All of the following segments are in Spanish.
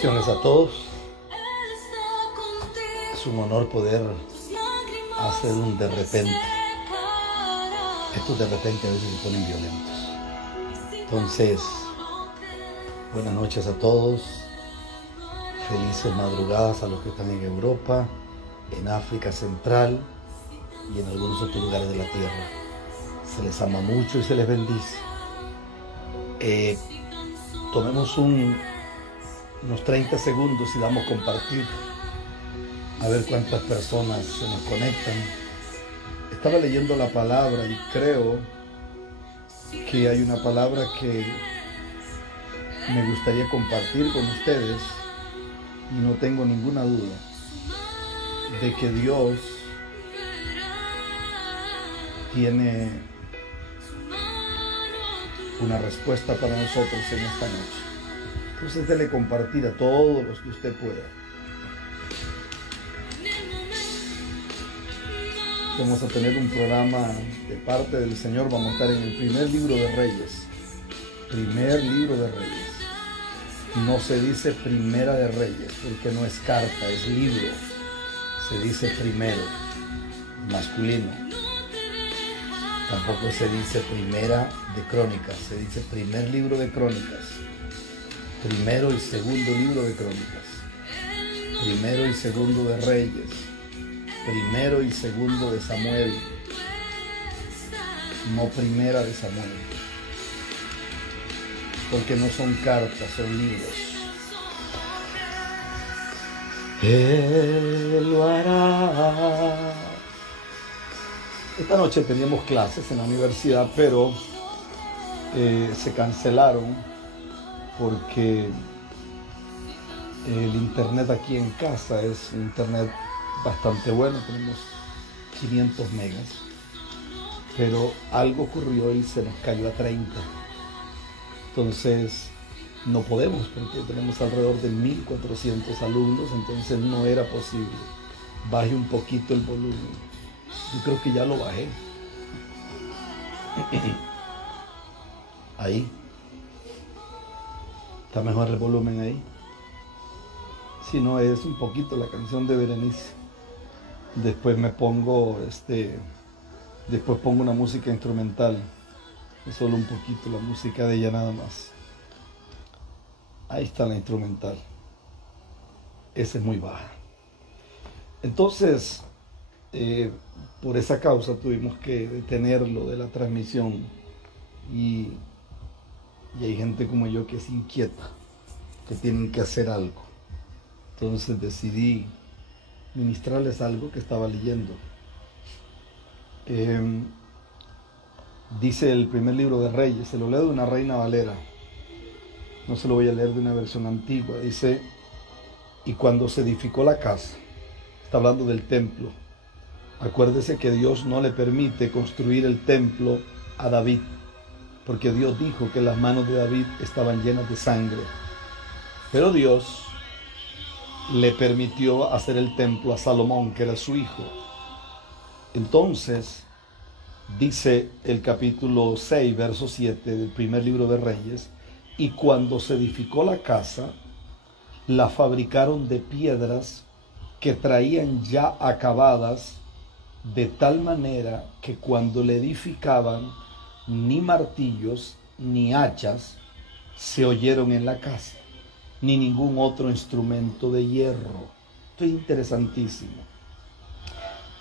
Bendiciones a todos. Es un honor poder hacer un de repente. Estos de repente a veces se ponen violentos. Entonces, buenas noches a todos. Felices madrugadas a los que están en Europa, en África Central y en algunos otros lugares de la tierra. Se les ama mucho y se les bendice. Tomemos unos 30 segundos y damos compartir a ver cuántas personas se nos conectan. Estaba leyendo la palabra y creo que hay una palabra que me gustaría compartir con ustedes y no tengo ninguna duda de que Dios tiene una respuesta para nosotros en esta noche. Entonces déle compartir a todos los que usted pueda. Vamos a tener un programa de parte del Señor. Vamos a estar en el primer libro de Reyes. Primer libro de Reyes. No se dice primera de Reyes porque no es carta, es libro. Se dice primero, masculino. Tampoco se dice primera de Crónicas, se dice primer libro de Crónicas. Primero y segundo libro de Crónicas, primero y segundo de Reyes, primero y segundo de Samuel, no primera de Samuel, porque no son cartas, son libros. Él lo hará. Esta noche teníamos clases en la universidad, pero se cancelaron porque el internet aquí en casa es un internet bastante bueno, tenemos 500 megas, pero algo ocurrió y se nos cayó a 30. Entonces no podemos porque tenemos alrededor de 1400 alumnos, entonces no era posible. Baje un poquito el volumen. Yo creo que ya lo bajé. Ahí. ¿Está mejor el volumen ahí? Si no, es un poquito la canción de Berenice. Después me pongo, después pongo una música instrumental. Es solo un poquito la música de ella nada más. Ahí está la instrumental. Esa es muy baja. Entonces, por esa causa tuvimos que detenerlo de la transmisión. Y hay gente como yo que es inquieta, que tienen que hacer algo. Entonces decidí ministrarles algo que estaba leyendo. Dice el primer libro de Reyes, se lo leo de una Reina Valera, no se lo voy a leer de una versión antigua. Dice: y cuando se edificó la casa, está hablando del templo. Acuérdese que Dios no le permite construir el templo a David, porque Dios dijo que las manos de David estaban llenas de sangre. Pero Dios le permitió hacer el templo a Salomón, que era su hijo. Entonces, dice el capítulo 6, verso 7 del primer libro de Reyes: y cuando se edificó la casa, la fabricaron de piedras que traían ya acabadas, de tal manera que cuando le edificaban, ni martillos ni hachas se oyeron en la casa, ni ningún otro instrumento de hierro. Esto es interesantísimo.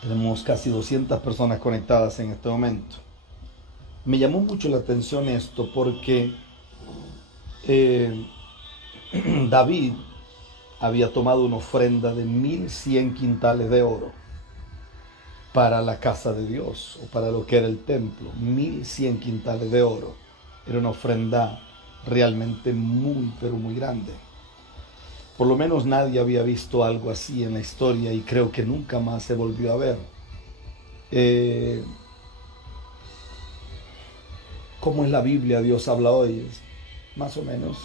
Tenemos casi 200 personas conectadas en este momento. Me llamó mucho la atención esto porque David había tomado una ofrenda de 1100 quintales de oro para la casa de Dios, o para lo que era el templo. 1100 quintales de oro. Era una ofrenda realmente muy, pero muy grande. Por lo menos nadie había visto algo así en la historia y creo que nunca más se volvió a ver. ¿Cómo es la Biblia? Dios habla hoy. Más o menos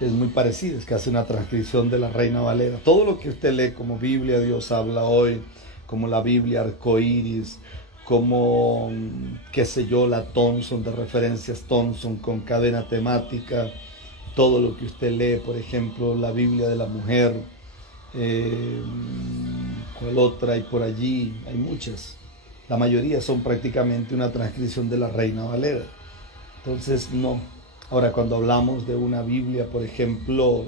es muy parecido. Es que hace una transcripción de la Reina Valera. Todo lo que usted lee como Biblia, Dios habla hoy, como la Biblia arcoíris, como, qué sé yo, la Thompson, de referencias Thompson con cadena temática, todo lo que usted lee, por ejemplo, la Biblia de la mujer, eh, ¿cuál otra hay por allí? Hay muchas. La mayoría son prácticamente una transcripción de la Reina Valera. Entonces, no. Ahora, cuando hablamos de una Biblia, por ejemplo,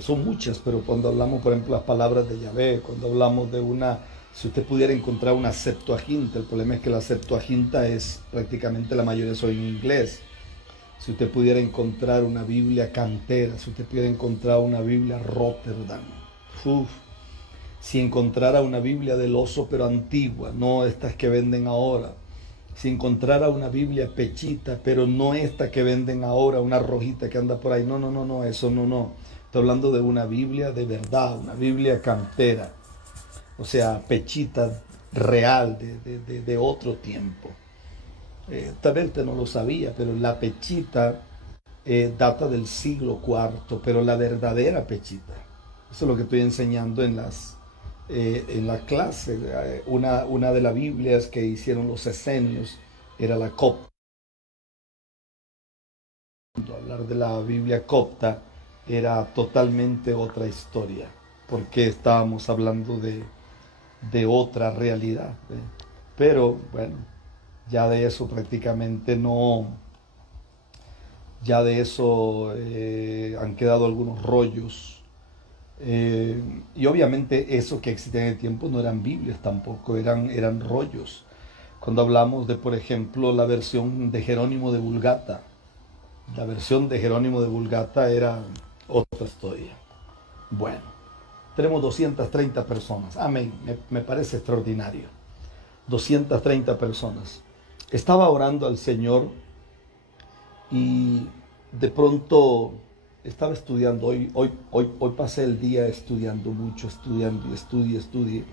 son muchas, pero cuando hablamos, por ejemplo, las palabras de Yahvé, cuando hablamos de una, si usted pudiera encontrar una Septuaginta, el problema es que la Septuaginta es prácticamente la mayoría son en inglés. Si usted pudiera encontrar una Biblia cantera, si usted pudiera encontrar una Biblia Rotterdam, uf, si encontrara una Biblia del oso pero antigua, no estas que venden ahora, si encontrara una Biblia pechita, pero no esta que venden ahora, una rojita que anda por ahí, no, eso no. Estoy hablando de una Biblia de verdad, una Biblia cantera, o sea, pechita real de otro tiempo. Tal vez usted no lo sabía, pero la pechita data del siglo IV, pero la verdadera pechita, eso es lo que estoy enseñando en la clase. Una de las Biblias que hicieron los esenios era la copta. Hablar de la Biblia copta era totalmente otra historia, porque estábamos hablando de otra realidad. Pero bueno, ya de eso prácticamente no, ya de eso han quedado algunos rollos. Y obviamente eso que existía en el tiempo no eran Biblias tampoco, eran rollos. Cuando hablamos de, por ejemplo, la versión de Jerónimo de Vulgata, la versión de Jerónimo de Vulgata era otra historia. Bueno, tenemos 230 personas. Amén, me parece extraordinario. 230 personas. Estaba orando al Señor y de pronto estaba estudiando. Hoy pasé el día estudiando mucho, estudiando y estudié.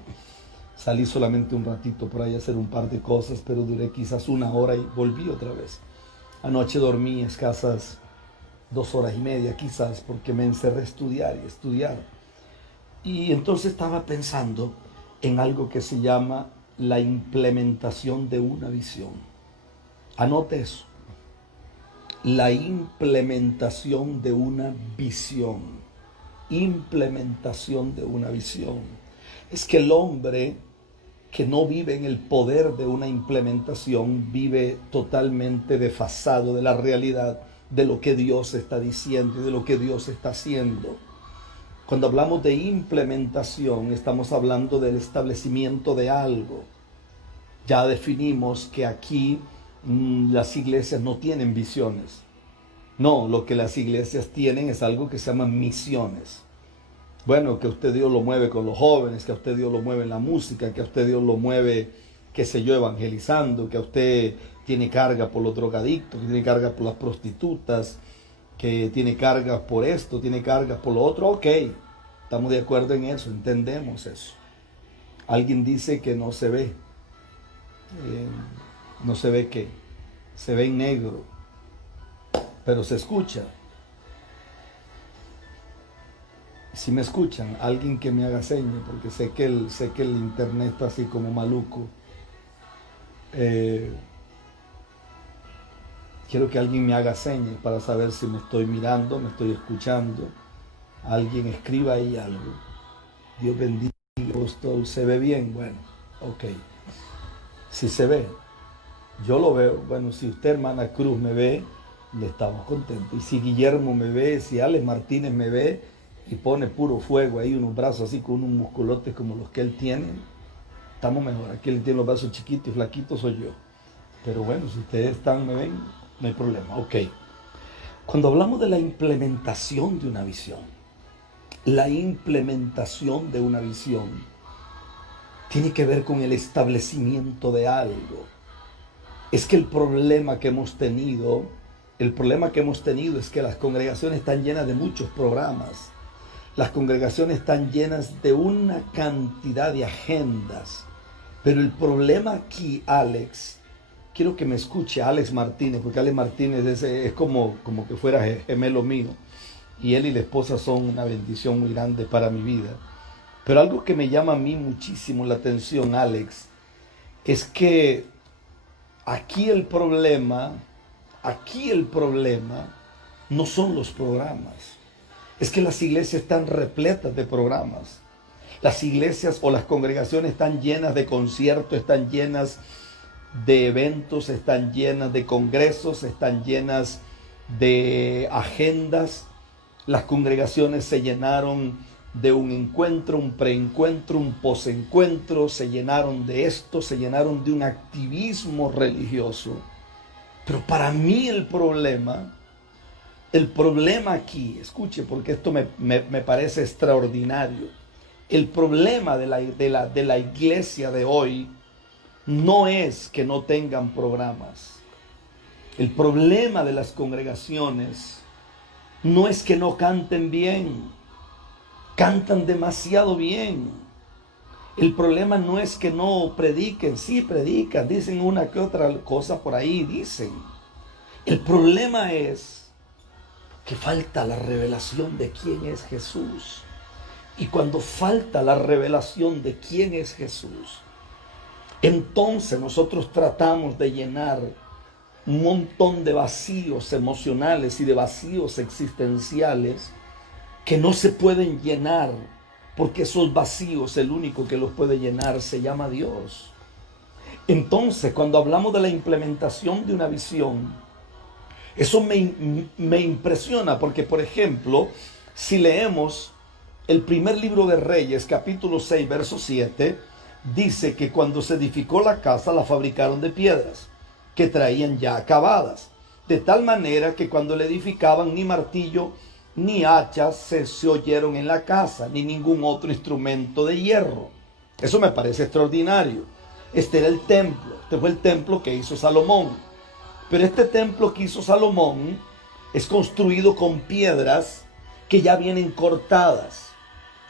Salí solamente un ratito por ahí a hacer un par de cosas, pero duré quizás una hora y volví otra vez. Anoche dormí escasas 2 horas y media quizás, porque me encerré a estudiar y estudiar. Y entonces estaba pensando en algo que se llama la implementación de una visión. Anote eso. La implementación de una visión. Implementación de una visión. Es que el hombre que no vive en el poder de una implementación vive totalmente desfasado de la realidad de lo que Dios está diciendo y de lo que Dios está haciendo. Cuando hablamos de implementación, estamos hablando del establecimiento de algo. Ya definimos que aquí las iglesias no tienen visiones. No, lo que las iglesias tienen es algo que se llama misiones. Bueno, que a usted Dios lo mueve con los jóvenes, que a usted Dios lo mueve en la música, que a usted Dios lo mueve, qué sé yo, evangelizando, que a usted tiene carga por los drogadictos, que tiene carga por las prostitutas, que tiene cargas por esto, tiene cargas por lo otro. Ok, estamos de acuerdo en eso, entendemos eso. Alguien dice que no se ve. No se ve qué, se ve en negro, pero se escucha. Si me escuchan, alguien que me haga señas, porque sé que el internet está así como maluco. Quiero que alguien me haga señas para saber si me estoy mirando, me estoy escuchando. Alguien escriba ahí algo. Dios bendiga, apóstol. ¿Se ve bien? Bueno, ok. Si se ve, yo lo veo. Bueno, si usted, hermana Cruz, me ve, le estamos contentos. Y si Guillermo me ve, si Alex Martínez me ve y pone puro fuego ahí, unos brazos así con unos musculotes como los que él tiene, estamos mejor. Aquí él tiene los brazos chiquitos y flaquitos, soy yo. Pero bueno, si ustedes me ven, no hay problema. Ok. Cuando hablamos de la implementación de una visión, la implementación de una visión tiene que ver con el establecimiento de algo. Es que el problema que hemos tenido es que las congregaciones están llenas de muchos programas. Las congregaciones están llenas de una cantidad de agendas. Pero el problema aquí, Alex, quiero que me escuche Alex Martínez, porque Alex Martínez es como que fuera gemelo mío. Y él y la esposa son una bendición muy grande para mi vida. Pero algo que me llama a mí muchísimo la atención, Alex, es que aquí el problema no son los programas. Es que las iglesias están repletas de programas. Las iglesias o las congregaciones están llenas de conciertos, están llenas de eventos, están llenas de congresos, están llenas de agendas. Las congregaciones se llenaron de un encuentro, un preencuentro, un posencuentro, se llenaron de esto, se llenaron de un activismo religioso. Pero para mí el problema aquí, escuche, porque esto me parece extraordinario. El problema de la iglesia de hoy no es que no tengan programas. El problema de las congregaciones no es que no canten bien. Cantan demasiado bien. El problema no es que no prediquen. Sí predican, dicen una que otra cosa por ahí, dicen. El problema es que falta la revelación de quién es Jesús. Y cuando falta la revelación de quién es Jesús, entonces nosotros tratamos de llenar un montón de vacíos emocionales y de vacíos existenciales que no se pueden llenar, porque esos vacíos, el único que los puede llenar se llama Dios. Entonces, cuando hablamos de la implementación de una visión, eso me impresiona, porque por ejemplo, si leemos el primer libro de Reyes, capítulo 6, verso 7, dice que cuando se edificó la casa, la fabricaron de piedras, que traían ya acabadas, de tal manera que cuando la edificaban ni martillo ni hachas se oyeron en la casa, ni ningún otro instrumento de hierro. Eso me parece extraordinario. Este era el templo, este fue el templo que hizo Salomón. Pero este templo que hizo Salomón es construido con piedras que ya vienen cortadas.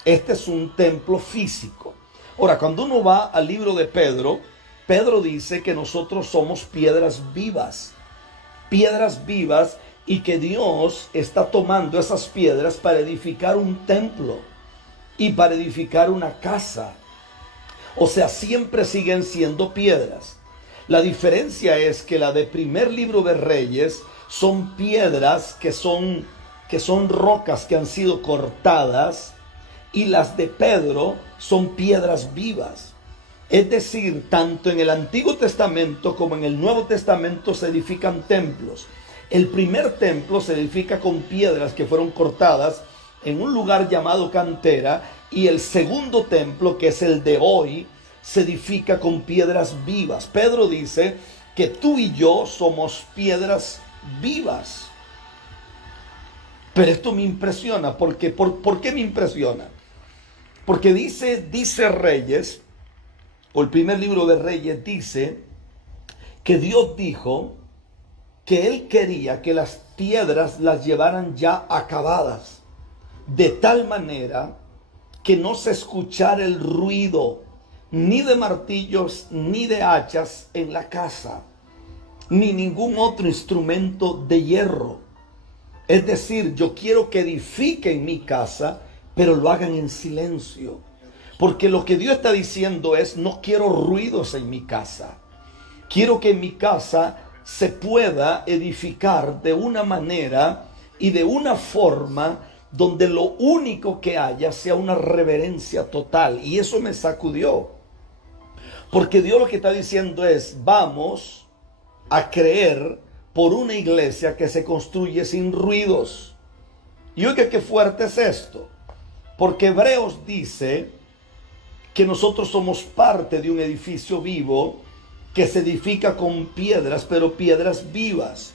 Este es un templo físico. Ahora, cuando uno va al libro de Pedro, Pedro dice que nosotros somos piedras vivas y que Dios está tomando esas piedras para edificar un templo y para edificar una casa. O sea, siempre siguen siendo piedras. La diferencia es que la de primer libro de Reyes son piedras que son rocas que han sido cortadas, y las de Pedro son piedras vivas. Es decir, tanto en el Antiguo Testamento como en el Nuevo Testamento se edifican templos. El primer templo se edifica con piedras que fueron cortadas en un lugar llamado cantera, y el segundo templo, que es el de hoy, se edifica con piedras vivas. Pedro dice que tú y yo somos piedras vivas. Pero esto me impresiona, porque ¿por qué me impresiona? Porque dice Reyes, o el primer libro de Reyes dice que Dios dijo que Él quería que las piedras las llevaran ya acabadas, de tal manera que no se escuchara el ruido ni de martillos ni de hachas en la casa, ni ningún otro instrumento de hierro. Es decir, yo quiero que edifiquen mi casa, pero lo hagan en silencio. Porque lo que Dios está diciendo es, no quiero ruidos en mi casa. Quiero que en mi casa se pueda edificar de una manera y de una forma donde lo único que haya sea una reverencia total. Y eso me sacudió. Porque Dios lo que está diciendo es, vamos a creer por una iglesia que se construye sin ruidos. Y oiga qué fuerte es esto. Porque Hebreos dice que nosotros somos parte de un edificio vivo que se edifica con piedras, pero piedras vivas.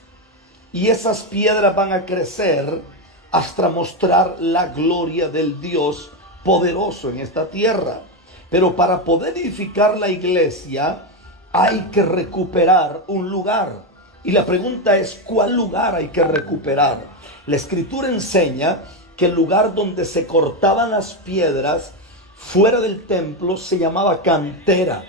Y esas piedras van a crecer hasta mostrar la gloria del Dios poderoso en esta tierra. Pero para poder edificar la iglesia hay que recuperar un lugar. Y la pregunta es, ¿cuál lugar hay que recuperar? La Escritura enseña que el lugar donde se cortaban las piedras fuera del templo se llamaba cantera.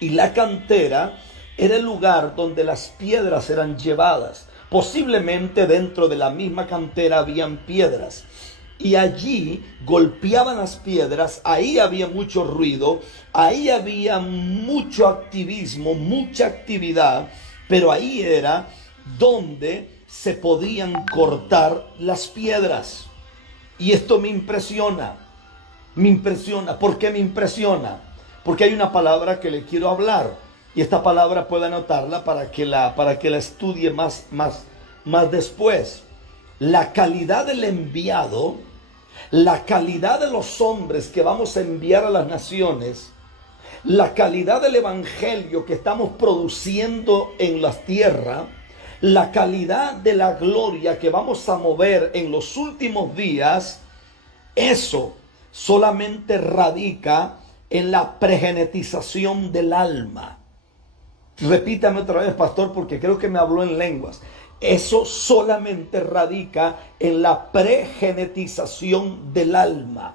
Y la cantera era el lugar donde las piedras eran llevadas. Posiblemente dentro de la misma cantera habían piedras. Y allí golpeaban las piedras, ahí había mucho ruido, ahí había mucho activismo, mucha actividad, pero ahí era donde se podían cortar las piedras. Y esto me impresiona. Me impresiona. ¿Por qué me impresiona? Porque hay una palabra que le quiero hablar. Y esta palabra puede anotarla para que la estudie más después. La calidad del enviado, la calidad de los hombres que vamos a enviar a las naciones, la calidad del evangelio que estamos produciendo en la tierra, la calidad de la gloria que vamos a mover en los últimos días, eso solamente radica en la pregenetización del alma. Repítame otra vez, pastor, porque creo que me habló en lenguas. Eso solamente radica en la pregenetización del alma.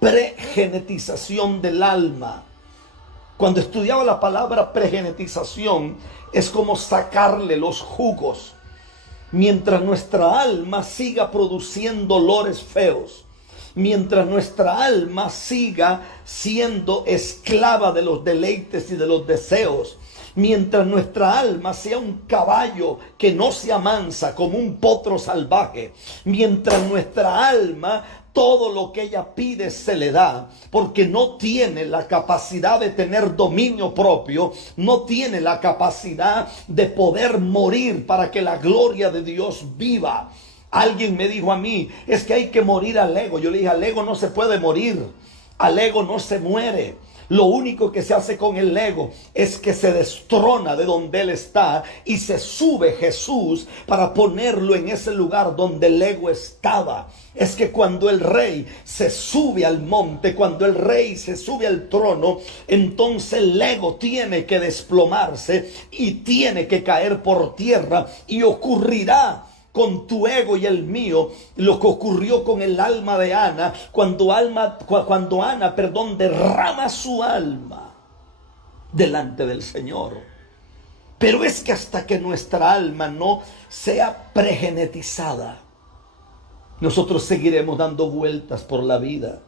Pregenetización del alma. Cuando estudiaba la palabra pregenetización, es como sacarle los jugos. Mientras nuestra alma siga produciendo olores feos, mientras nuestra alma siga siendo esclava de los deleites y de los deseos, mientras nuestra alma sea un caballo que no se amansa como un potro salvaje, mientras nuestra alma todo lo que ella pide se le da, porque no tiene la capacidad de tener dominio propio, no tiene la capacidad de poder morir para que la gloria de Dios viva. Alguien me dijo a mí, es que hay que morir al ego. Yo le dije, al ego no se puede morir, al ego no se muere. Lo único que se hace con el ego es que se destrona de donde él está y se sube Jesús para ponerlo en ese lugar donde el ego estaba. Es que cuando el rey se sube al monte, cuando el rey se sube al trono, entonces el ego tiene que desplomarse y tiene que caer por tierra, y ocurrirá con tu ego y el mío lo que ocurrió con el alma de Ana, cuando Ana derrama su alma delante del Señor. Pero es que hasta que nuestra alma no sea pregenetizada, nosotros seguiremos dando vueltas por la vida.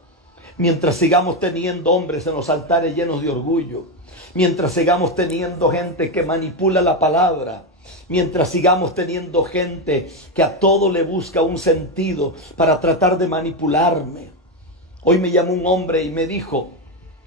Mientras sigamos teniendo hombres en los altares llenos de orgullo, mientras sigamos teniendo gente que manipula la palabra, mientras sigamos teniendo gente que a todo le busca un sentido para tratar de manipularme. Hoy me llamó un hombre y me dijo,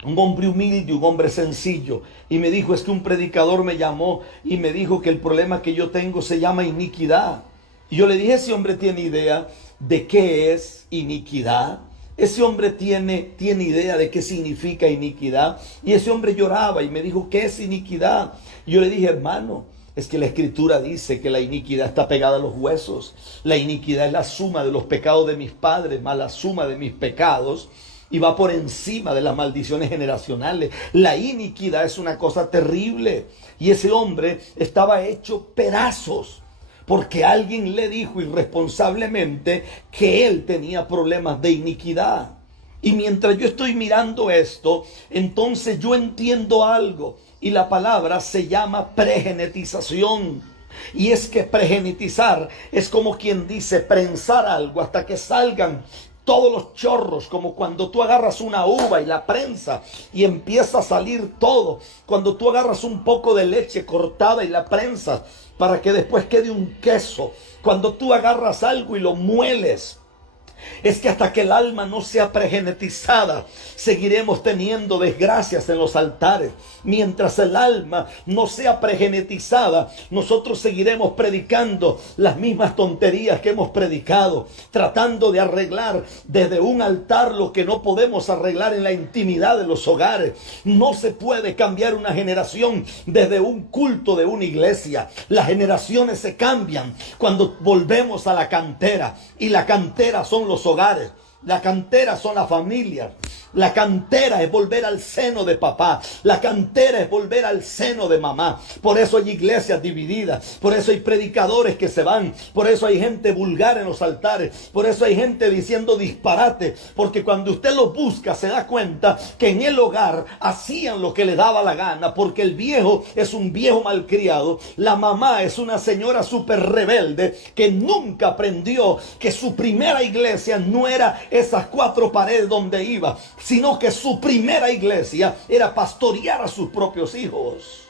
un hombre humilde, un hombre sencillo, y me dijo, es que un predicador me llamó y me dijo que el problema que yo tengo se llama iniquidad. Y yo le dije, ese hombre tiene idea de qué es iniquidad. Ese hombre tiene idea de qué significa iniquidad. Y ese hombre lloraba y me dijo, ¿qué es iniquidad? Y yo le dije, hermano, es que la Escritura dice que la iniquidad está pegada a los huesos. La iniquidad es la suma de los pecados de mis padres más la suma de mis pecados, y va por encima de las maldiciones generacionales. La iniquidad es una cosa terrible. Y ese hombre estaba hecho pedazos porque alguien le dijo irresponsablemente que él tenía problemas de iniquidad. Y mientras yo estoy mirando esto, entonces yo entiendo algo. Y la palabra se llama pregenetización. Y es que pregenetizar es como quien dice prensar algo hasta que salgan todos los chorros, como cuando tú agarras una uva y la prensa y empieza a salir todo. Cuando tú agarras un poco de leche cortada y la prensas para que después quede un queso. Cuando tú agarras algo y lo mueles. Es que hasta que el alma no sea pregenetizada, seguiremos teniendo desgracias en los altares. Mientras el alma no sea pregenetizada, nosotros seguiremos predicando las mismas tonterías que hemos predicado, tratando de arreglar desde un altar lo que no podemos arreglar en la intimidad de los hogares. No se puede cambiar una generación desde un culto de una iglesia. Las generaciones se cambian cuando volvemos a la cantera, y la cantera son los hogares. La cantera son las familias. La cantera es volver al seno de papá. La cantera es volver al seno de mamá. Por eso hay iglesias divididas. Por eso hay predicadores que se van. Por eso hay gente vulgar en los altares. Por eso hay gente diciendo disparate. Porque cuando usted los busca se da cuenta que en el hogar hacían lo que le daba la gana. Porque el viejo es un viejo malcriado. La mamá es una señora súper rebelde que nunca aprendió que su primera iglesia no era esas cuatro paredes donde iba, sino que su primera iglesia era pastorear a sus propios hijos.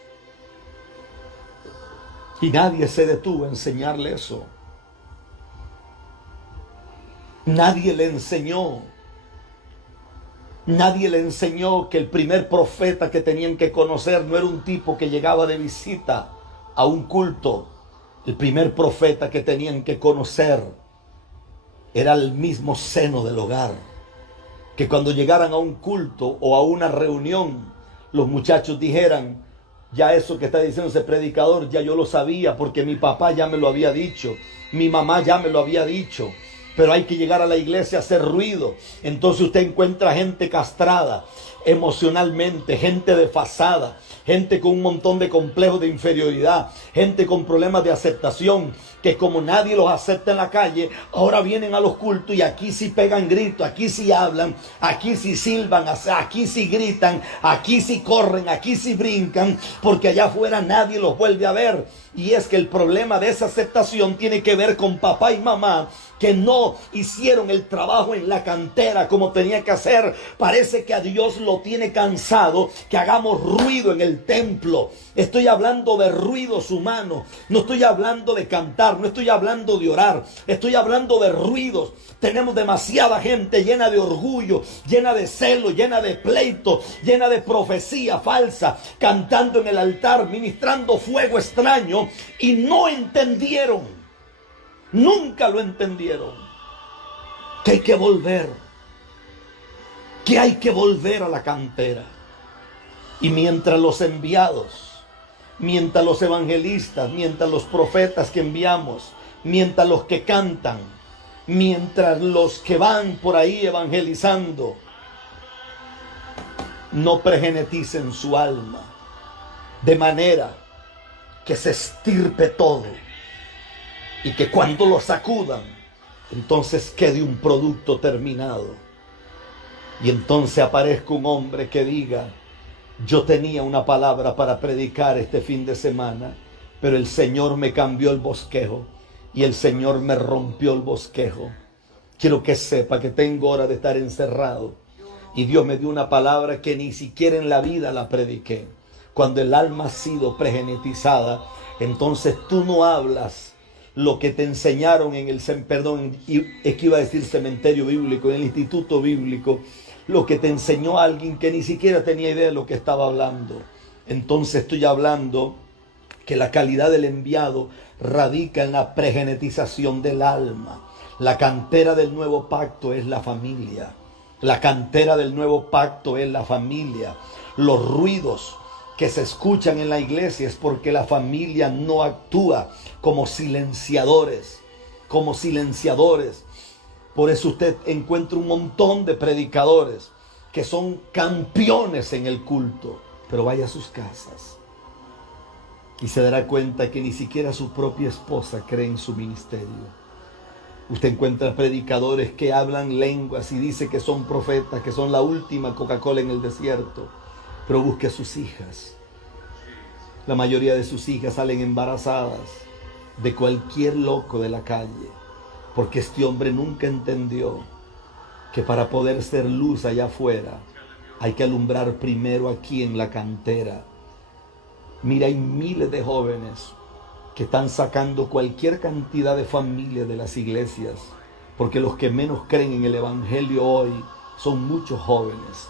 Y nadie se detuvo a enseñarle eso. Nadie le enseñó. Nadie le enseñó que el primer profeta que tenían que conocer no era un tipo que llegaba de visita a un culto. El primer profeta que tenían que conocer era el mismo seno del hogar. Que cuando llegaran a un culto o a una reunión, los muchachos dijeran: ya eso que está diciendo ese predicador, ya yo lo sabía, porque mi papá ya me lo había dicho, mi mamá ya me lo había dicho. Pero hay que llegar a la iglesia a hacer ruido. Entonces usted encuentra gente castrada emocionalmente, gente desfasada, gente con un montón de complejos de inferioridad, gente con problemas de aceptación, que como nadie los acepta en la calle, ahora vienen a los cultos y aquí sí pegan gritos, aquí sí hablan, aquí sí silban, aquí sí gritan, aquí sí corren, aquí sí brincan, porque allá afuera nadie los vuelve a ver. Y es que el problema de esa aceptación tiene que ver con papá y mamá que no hicieron el trabajo en la cantera como tenía que hacer. Parece que a Dios lo tiene cansado que hagamos ruido en el templo. Estoy hablando de ruidos humanos, no estoy hablando de cantar, no estoy hablando de orar, estoy hablando de ruidos. Tenemos demasiada gente llena de orgullo, llena de celo, llena de pleito, llena de profecía falsa, cantando en el altar, ministrando fuego extraño, y no entendieron, nunca lo entendieron, que hay que volver, que hay que volver a la cantera. Y mientras los enviados, mientras los evangelistas, mientras los profetas que enviamos, mientras los que cantan, mientras los que van por ahí evangelizando no pregeneticen su alma, de manera que se estirpe todo y que cuando lo sacudan, entonces quede un producto terminado. Y entonces aparezca un hombre que diga: yo tenía una palabra para predicar este fin de semana, pero el Señor me cambió el bosquejo y el Señor me rompió el bosquejo. Quiero que sepa que tengo hora de estar encerrado y Dios me dio una palabra que ni siquiera en la vida la prediqué. Cuando el alma ha sido pregenetizada, entonces tú no hablas lo que te enseñaron en el, es que iba a decir cementerio bíblico, en el instituto bíblico, lo que te enseñó alguien que ni siquiera tenía idea de lo que estaba hablando. Entonces estoy hablando que la calidad del enviado radica en la pregenetización del alma. La cantera del nuevo pacto es la familia. La cantera del nuevo pacto es la familia. Los ruidos que se escuchan en la iglesia es porque la familia no actúa como silenciadores. Como silenciadores. Por eso usted encuentra un montón de predicadores que son campeones en el culto. Pero vaya a sus casas y se dará cuenta que ni siquiera su propia esposa cree en su ministerio. Usted encuentra predicadores que hablan lenguas y dice que son profetas, que son la última Coca-Cola en el desierto. Pero busque a sus hijas. La mayoría de sus hijas salen embarazadas de cualquier loco de la calle. Porque este hombre nunca entendió que para poder ser luz allá afuera hay que alumbrar primero aquí en la cantera. Mira, hay miles de jóvenes que están sacando cualquier cantidad de familias de las iglesias, porque los que menos creen en el evangelio hoy son muchos jóvenes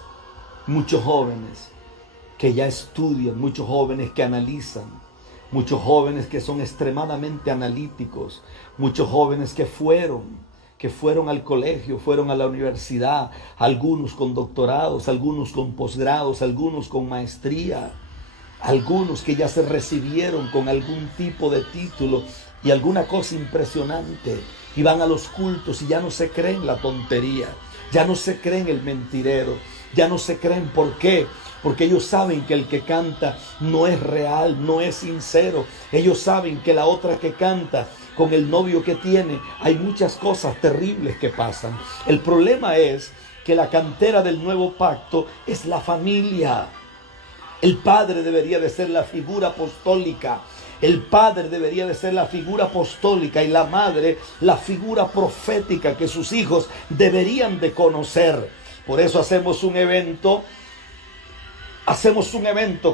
que ya estudian, muchos jóvenes que analizan, muchos jóvenes que son extremadamente analíticos, muchos jóvenes que fueron al colegio, fueron a la universidad, algunos con doctorados, algunos con posgrados, algunos con maestría, algunos que ya se recibieron con algún tipo de título y alguna cosa impresionante, y van a los cultos y ya no se creen la tontería, ya no se creen el mentirero, ya no se creen. ¿Por qué? Porque ellos saben que el que canta no es real, no es sincero. Ellos saben que la otra que canta con el novio que tiene, hay muchas cosas terribles que pasan. El problema es que la cantera del nuevo pacto es la familia. El padre debería de ser la figura apostólica. El padre debería de ser la figura apostólica y la madre la figura profética que sus hijos deberían de conocer. Por eso hacemos un evento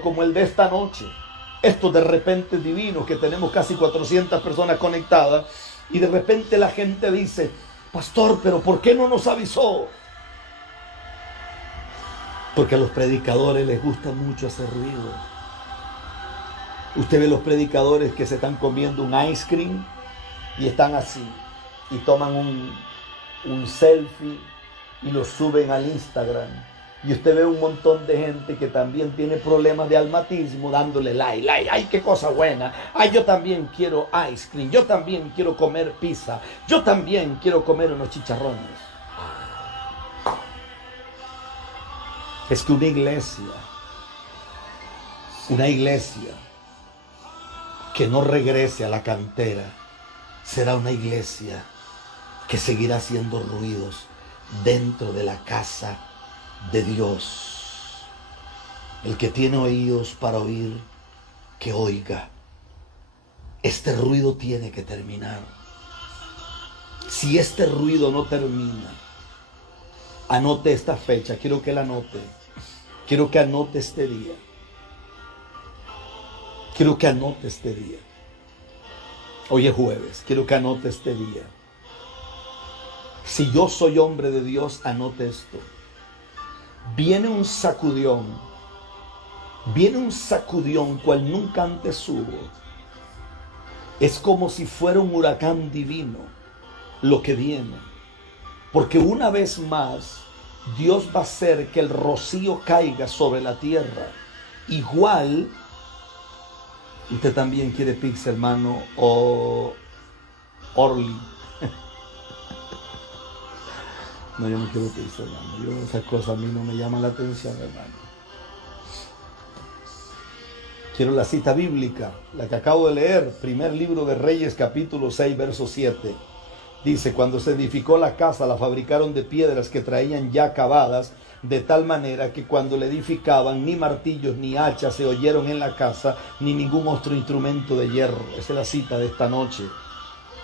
como el de esta noche. Esto de repente divino, que tenemos casi 400 personas conectadas, y de repente la gente dice: pastor, pero ¿por qué no nos avisó? Porque a los predicadores les gusta mucho hacer ruido. Usted ve los predicadores que se están comiendo un ice cream y están así, y toman un selfie y lo suben al Instagram. Y usted ve un montón de gente que también tiene problemas de almatismo dándole like. Ay, qué cosa buena. Ay, yo también quiero ice cream. Yo también quiero comer pizza. Yo también quiero comer unos chicharrones. Es que una iglesia que no regrese a la cantera será una iglesia que seguirá haciendo ruidos dentro de la casa de Dios. El que tiene oídos para oír, que oiga. Este ruido tiene que terminar. Si este ruido no termina, anote esta fecha. Quiero que la anote. Quiero que anote este día. Quiero que anote este día. Hoy es jueves. Quiero que anote este día. Si yo soy hombre de Dios, anote esto. Viene un sacudión cual nunca antes hubo. Es como si fuera un huracán divino lo que viene, porque una vez más Dios va a hacer que el rocío caiga sobre la tierra. Igual, usted también quiere pizza, hermano, o Orly. No, yo no quiero pizza, hermano. Esas cosas a mí no me llaman la atención, hermano. Quiero la cita bíblica, la que acabo de leer, primer libro de Reyes, capítulo 6, verso 7. Dice: cuando se edificó la casa, la fabricaron de piedras que traían ya acabadas, de tal manera que cuando la edificaban, ni martillos ni hachas se oyeron en la casa, ni ningún otro instrumento de hierro. Esa es la cita de esta noche.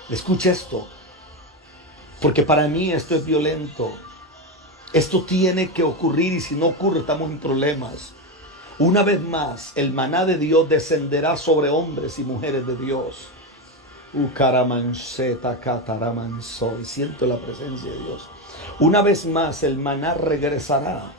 Escuche esto, porque para mí esto es violento. Esto tiene que ocurrir, y si no ocurre estamos en problemas. Una vez más, el maná de Dios descenderá sobre hombres y mujeres de Dios. Y siento la presencia de Dios. Una vez más, el maná regresará.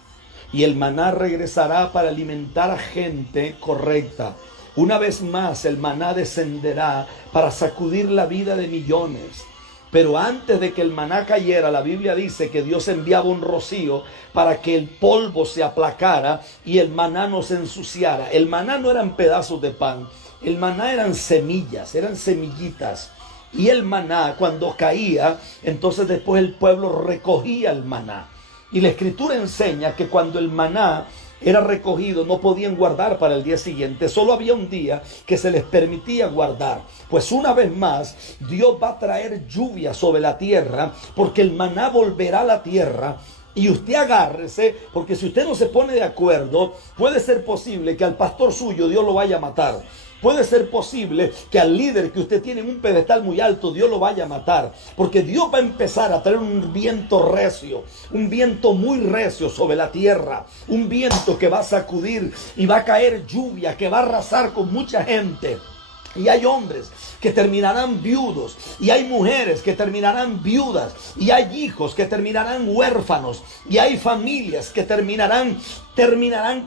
Y el maná regresará para alimentar a gente correcta. Una vez más, el maná descenderá para sacudir la vida de millones. Pero antes de que el maná cayera, la Biblia dice que Dios enviaba un rocío para que el polvo se aplacara y el maná no se ensuciara. El maná no eran pedazos de pan, el maná eran semillas, eran semillitas. Y el maná, cuando caía, entonces después el pueblo recogía el maná. Y la Escritura enseña que cuando el maná era recogido, no podían guardar para el día siguiente. Solo había un día que se les permitía guardar. Pues una vez más, Dios va a traer lluvia sobre la tierra, porque el maná volverá a la tierra. Y usted agárrese, porque si usted no se pone de acuerdo, puede ser posible que al pastor suyo Dios lo vaya a matar. Puede ser posible que al líder que usted tiene en un pedestal muy alto, Dios lo vaya a matar. Porque Dios va a empezar a traer un viento recio, un viento muy recio sobre la tierra. Un viento que va a sacudir y va a caer lluvia, que va a arrasar con mucha gente. Y hay hombres que terminarán viudos, y hay mujeres que terminarán viudas, y hay hijos que terminarán huérfanos, y hay familias que terminarán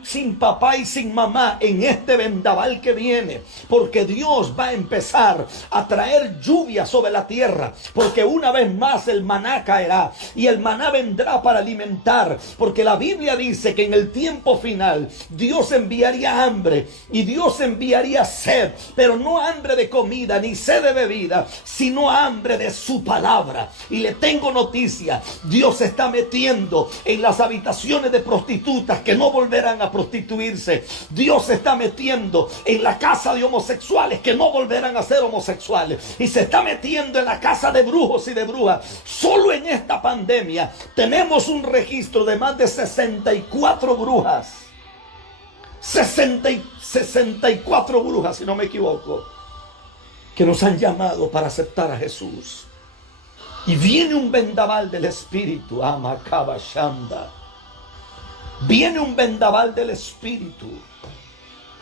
sin papá y sin mamá en este vendaval que viene, porque Dios va a empezar a traer lluvia sobre la tierra, porque una vez más el maná caerá, y el maná vendrá para alimentar, porque la Biblia dice que en el tiempo final Dios enviaría hambre, y Dios enviaría sed, pero no hambre de comida, ni sed de bebida, sino hambre de su palabra. Y le tengo noticia: Dios se está metiendo en las habitaciones de prostitutas que no volverán a prostituirse. Dios se está metiendo en la casa de homosexuales que no volverán a ser homosexuales. Y se está metiendo en la casa de brujos y de brujas. Solo en esta pandemia tenemos un registro de más de 64 brujas. 64 brujas, si no me equivoco, que nos han llamado para aceptar a Jesús. Y viene un vendaval del Espíritu. Amakabashanda. Viene un vendaval del Espíritu.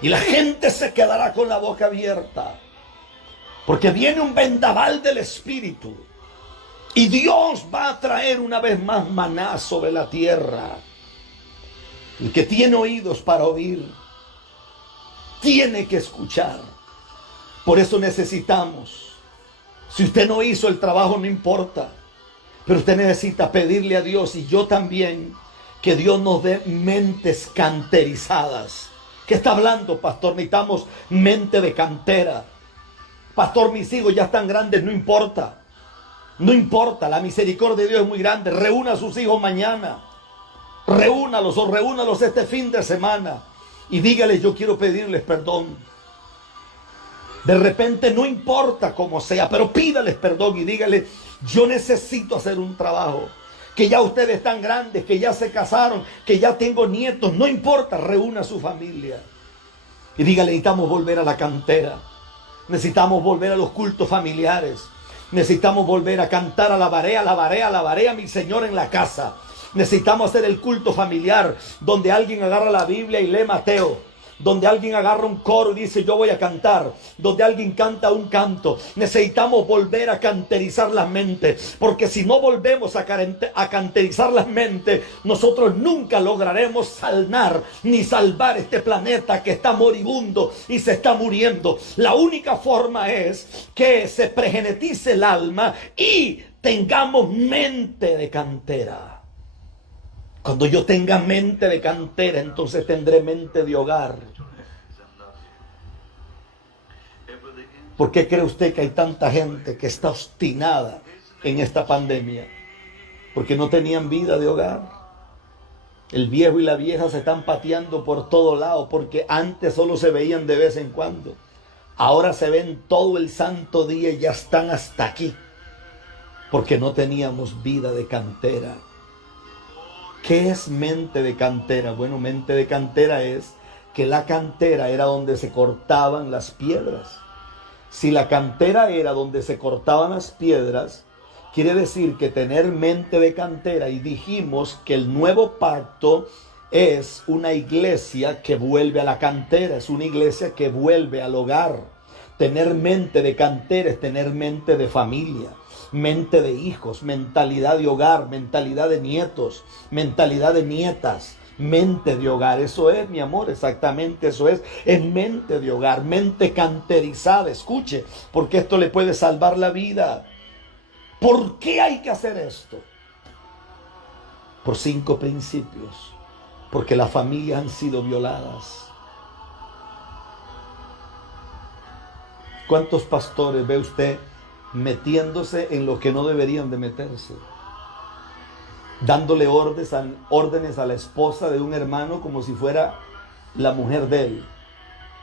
Y la gente se quedará con la boca abierta. Porque viene un vendaval del Espíritu. Y Dios va a traer una vez más maná sobre la tierra. El que tiene oídos para oír, tiene que escuchar. Por eso necesitamos. Si usted no hizo el trabajo, no importa. Pero usted necesita pedirle a Dios, y yo también, que Dios nos dé mentes canterizadas. ¿Qué está hablando, pastor? Necesitamos mente de cantera. Pastor, mis hijos ya están grandes, no importa. No importa, la misericordia de Dios es muy grande. Reúna a sus hijos mañana. Reúnalos o reúnalos este fin de semana. Y dígales, yo quiero pedirles perdón. De repente no importa cómo sea, pero pídales perdón y dígales, yo necesito hacer un trabajo. Que ya ustedes están grandes, que ya se casaron, que ya tengo nietos. No importa, reúna a su familia. Y dígale, necesitamos volver a la cantera. Necesitamos volver a los cultos familiares. Necesitamos volver a cantar, alabaré, alabaré, alabaré a mi Señor en la casa. Necesitamos hacer el culto familiar, donde alguien agarra la Biblia y lee Mateo. Donde alguien agarra un coro y dice, yo voy a cantar. Donde alguien canta un canto. Necesitamos volver a canterizar las mentes. Porque si no volvemos a canterizar las mentes, nosotros nunca lograremos sanar ni salvar este planeta que está moribundo y se está muriendo. La única forma es que se pregenetice el alma y tengamos mente de cantera. Cuando yo tenga mente de cantera, entonces tendré mente de hogar. ¿Por qué cree usted que hay tanta gente que está obstinada en esta pandemia? Porque no tenían vida de hogar. El viejo y la vieja se están pateando por todo lado, porque antes solo se veían de vez en cuando. Ahora se ven todo el santo día y ya están hasta aquí. Porque no teníamos vida de cantera. ¿Qué es mente de cantera? Bueno, mente de cantera es que la cantera era donde se cortaban las piedras. Si la cantera era donde se cortaban las piedras, quiere decir que tener mente de cantera, y dijimos que el nuevo pacto es una iglesia que vuelve a la cantera, es una iglesia que vuelve al hogar. Tener mente de cantera es tener mente de familia. Mente de hijos, mentalidad de hogar, mentalidad de nietos, mentalidad de nietas, mente de hogar. Eso es, mi amor, exactamente eso es mente de hogar, mente canterizada. Escuche, porque esto le puede salvar la vida. ¿Por qué hay que hacer esto? Por 5 principios. Porque las familias han sido violadas. ¿Cuántos pastores ve usted metiéndose en lo que no deberían de meterse? Dándole órdenes a la esposa de un hermano como si fuera la mujer de él.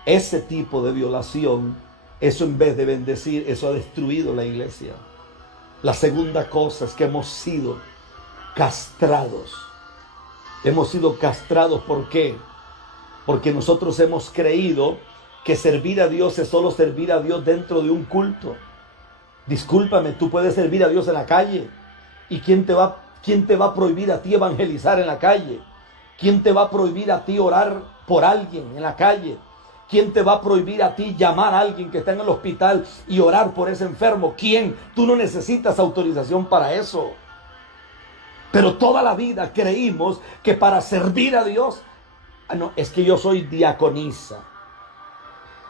Ese tipo de violación, eso en vez de bendecir, eso ha destruido la iglesia. La segunda cosa es que hemos sido castrados. Hemos sido castrados, ¿por qué? Porque nosotros hemos creído que servir a Dios es solo servir a Dios dentro de un culto. Discúlpame, tú puedes servir a Dios en la calle. ¿Y quién te va a prohibir a ti evangelizar en la calle? ¿Quién te va a prohibir a ti orar por alguien en la calle? ¿Quién te va a prohibir a ti llamar a alguien que está en el hospital y orar por ese enfermo? ¿Quién? Tú no necesitas autorización para eso. Pero toda la vida creímos que para servir a Dios, no, es que yo soy diaconisa.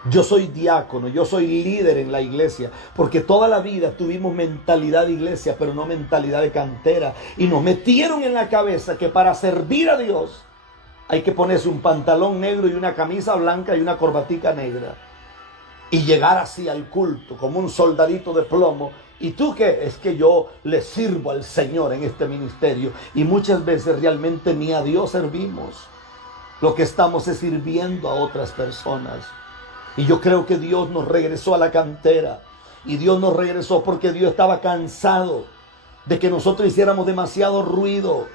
Yo soy diácono, yo soy líder en la iglesia, porque toda la vida tuvimos mentalidad de iglesia, pero no mentalidad de cantera. Y nos metieron en la cabeza que para servir a Dios hay que ponerse un pantalón negro y una camisa blanca y una corbatica negra. Y llegar así al culto, como un soldadito de plomo. ¿Y tú qué? Es que yo le sirvo al Señor en este ministerio. Y muchas veces realmente ni a Dios servimos. Lo que estamos es sirviendo a otras personas. Y yo creo que Dios nos regresó a la cantera. Y Dios nos regresó porque Dios estaba cansado de que nosotros hiciéramos demasiado ruido.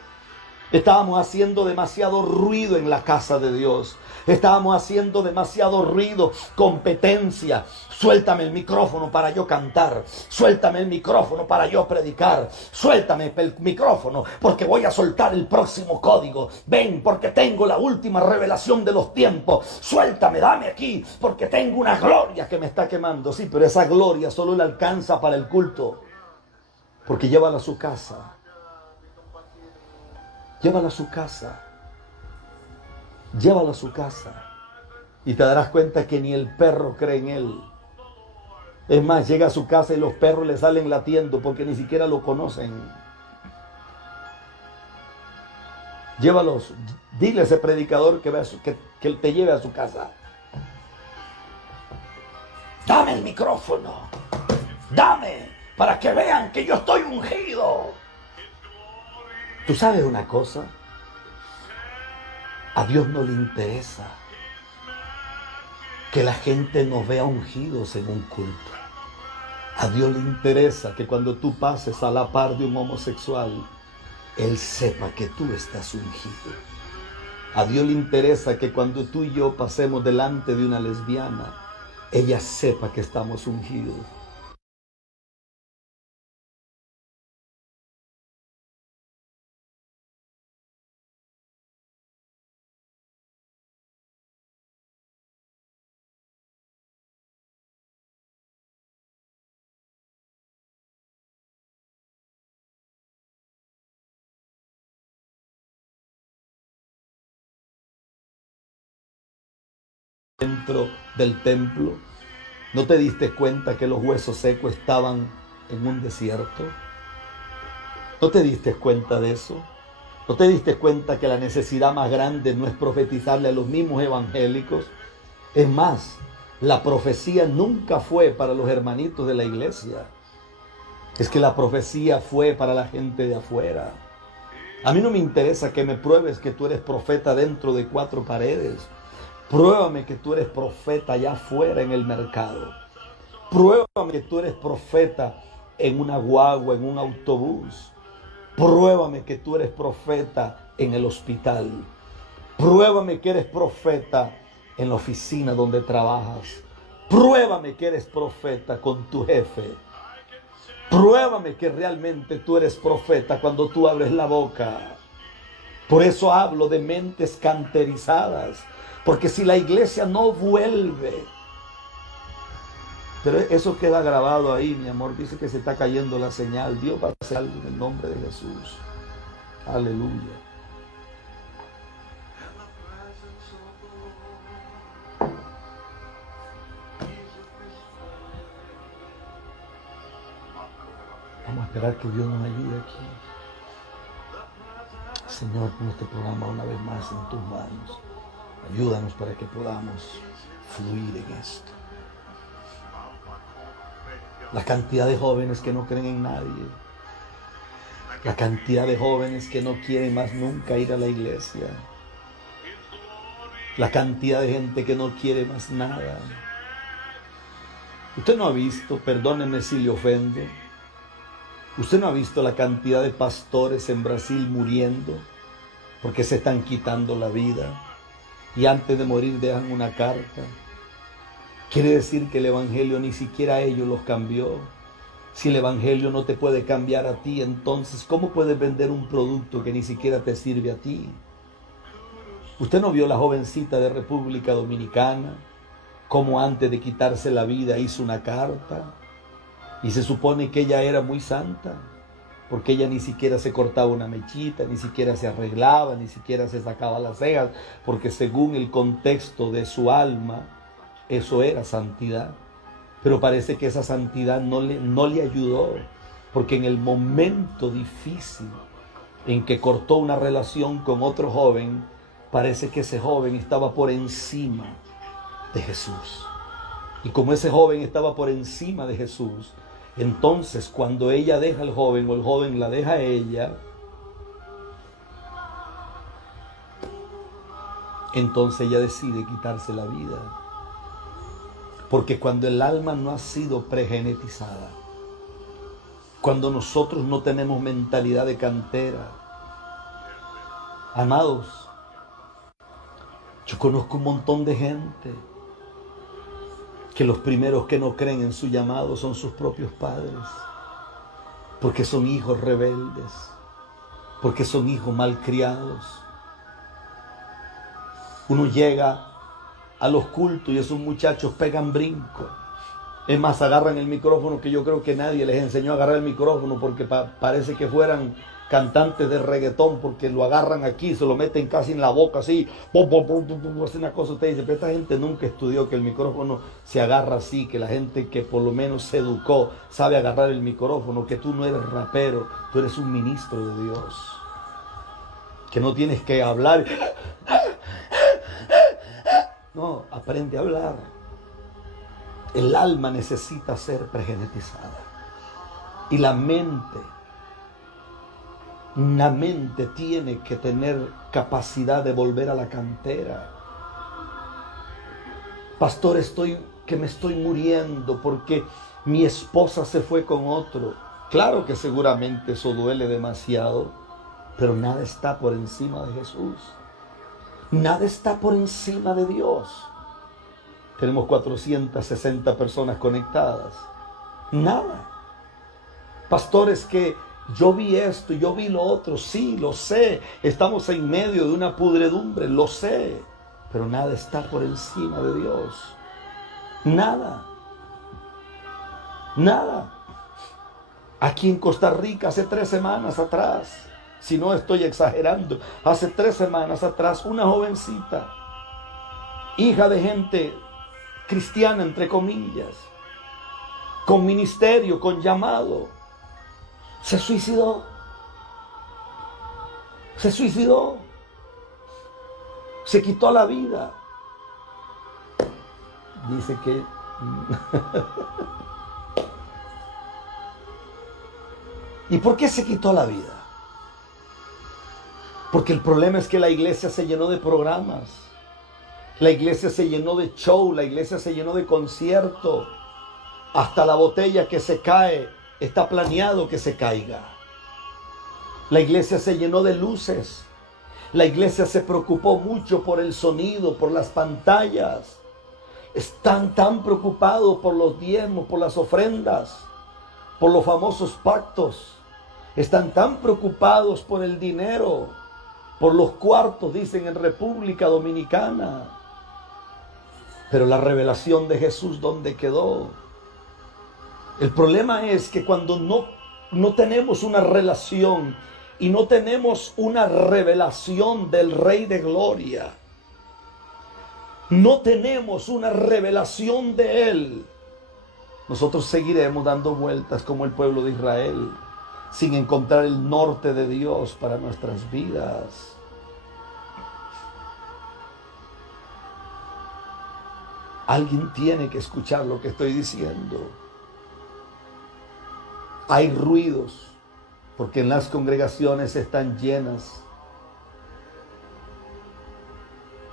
Estábamos haciendo demasiado ruido en la casa de Dios. Estábamos haciendo demasiado ruido, competencia. Suéltame el micrófono para yo cantar. Suéltame el micrófono para yo predicar. Suéltame el micrófono porque voy a soltar el próximo código. Ven porque tengo la última revelación de los tiempos. Suéltame, dame aquí porque tengo una gloria que me está quemando. Sí, pero esa gloria solo le alcanza para el culto. Porque llévala a su casa. Llévala a su casa. Llévala a su casa. Y te darás cuenta que ni el perro cree en él. Es más, llega a su casa y los perros le salen latiendo porque ni siquiera lo conocen. Llévalos. Dile a ese predicador que te lleve a su casa. Dame el micrófono. Dame para que vean que yo estoy ungido. ¿Tú sabes una cosa? A Dios no le interesa que la gente nos vea ungidos en un culto. A Dios le interesa que cuando tú pases a la par de un homosexual, Él sepa que tú estás ungido. A Dios le interesa que cuando tú y yo pasemos delante de una lesbiana, ella sepa que estamos ungidos. Dentro del templo, ¿no te diste cuenta que los huesos secos estaban en un desierto? ¿No te diste cuenta de eso? ¿No te diste cuenta que la necesidad más grande no es profetizarle a los mismos evangélicos? Es más, la profecía nunca fue para los hermanitos de la iglesia. Es que la profecía fue para la gente de afuera. A mí no me interesa que me pruebes que tú eres profeta dentro de cuatro paredes. Pruébame que tú eres profeta allá afuera en el mercado. Pruébame que tú eres profeta en una guagua, en un autobús. Pruébame que tú eres profeta en el hospital. Pruébame que eres profeta en la oficina donde trabajas. Pruébame que eres profeta con tu jefe. Pruébame que realmente tú eres profeta cuando tú abres la boca. Por eso hablo de mentes canterizadas. Porque si la iglesia no vuelve, pero eso queda grabado ahí, mi amor, dice que se está cayendo la señal. Dios va a hacer algo en el nombre de Jesús. Aleluya. Vamos a esperar que Dios nos ayude aquí. Señor, pon este programa una vez más en tus manos. Ayúdanos para que podamos fluir en esto. La cantidad de jóvenes que no creen en nadie. La cantidad de jóvenes que no quieren más nunca ir a la iglesia. La cantidad de gente que no quiere más nada. Usted no ha visto, perdóneme si le ofendo, usted no ha visto la cantidad de pastores en Brasil muriendo porque se están quitando la vida. Y antes de morir dejan una carta. Quiere decir que el evangelio ni siquiera a ellos los cambió. Si el evangelio no te puede cambiar a ti, entonces ¿cómo puedes vender un producto que ni siquiera te sirve a ti? ¿Usted no vio la jovencita de República Dominicana? Cómo antes de quitarse la vida hizo una carta. Y se supone que ella era muy santa. Porque ella ni siquiera se cortaba una mechita, ni siquiera se arreglaba, ni siquiera se sacaba las cejas, porque según el contexto de su alma, eso era santidad. Pero parece que esa santidad no le ayudó, porque en el momento difícil en que cortó una relación con otro joven, parece que ese joven estaba por encima de Jesús. Y como ese joven estaba por encima de Jesús, entonces cuando ella deja al joven o el joven la deja a ella, entonces ella decide quitarse la vida. Porque cuando el alma no ha sido pregenetizada, cuando nosotros no tenemos mentalidad de cantera, Amados, yo conozco un montón de gente que los primeros que no creen en su llamado son sus propios padres, porque son hijos rebeldes, porque son hijos malcriados. Uno llega a los cultos y esos muchachos pegan brinco. Es más, agarran el micrófono, que yo creo que nadie les enseñó a agarrar el micrófono, porque parece que fueran cantantes de reggaetón, porque lo agarran aquí, se lo meten casi en la boca, así, hace una cosa. Usted dice, pero esta gente nunca estudió que el micrófono se agarra así, que la gente que por lo menos se educó sabe agarrar el micrófono, que tú no eres rapero, tú eres un ministro de Dios, que no tienes que hablar. No, aprende a hablar. El alma necesita ser pregenetizada. Y la mente tiene que tener capacidad de volver a la cantera. Pastor, me estoy muriendo porque mi esposa se fue con otro. Claro que seguramente eso duele demasiado, pero nada está por encima de Jesús. Nada está por encima de Dios. Tenemos 460 personas conectadas. Nada. Pastores, que yo vi esto, yo vi lo otro. Sí, lo sé. Estamos en medio de una pudredumbre, lo sé. Pero nada está por encima de Dios. Nada. Nada. Aquí en Costa Rica, hace 3 semanas atrás, si no estoy exagerando, hace 3 semanas atrás, una jovencita, hija de gente cristiana, entre comillas, con ministerio, con llamado, se suicidó. Se suicidó. Se quitó la vida. Dice que ¿y por qué se quitó la vida? Porque el problema es que la iglesia se llenó de programas, la iglesia se llenó de show, la iglesia se llenó de concierto. Hasta la botella que se cae está planeado que se caiga. La iglesia se llenó de luces. La iglesia se preocupó mucho por el sonido, por las pantallas. Están tan preocupados por los diezmos, por las ofrendas, por los famosos pactos. Están tan preocupados por el dinero, por los cuartos, dicen en República Dominicana. Pero la revelación de Jesús, ¿dónde quedó? El problema es que cuando no tenemos una relación y no tenemos una revelación del Rey de Gloria, no tenemos una revelación de Él, nosotros seguiremos dando vueltas como el pueblo de Israel, sin encontrar el norte de Dios para nuestras vidas. Alguien tiene que escuchar lo que estoy diciendo. Hay ruidos, porque en las congregaciones están llenas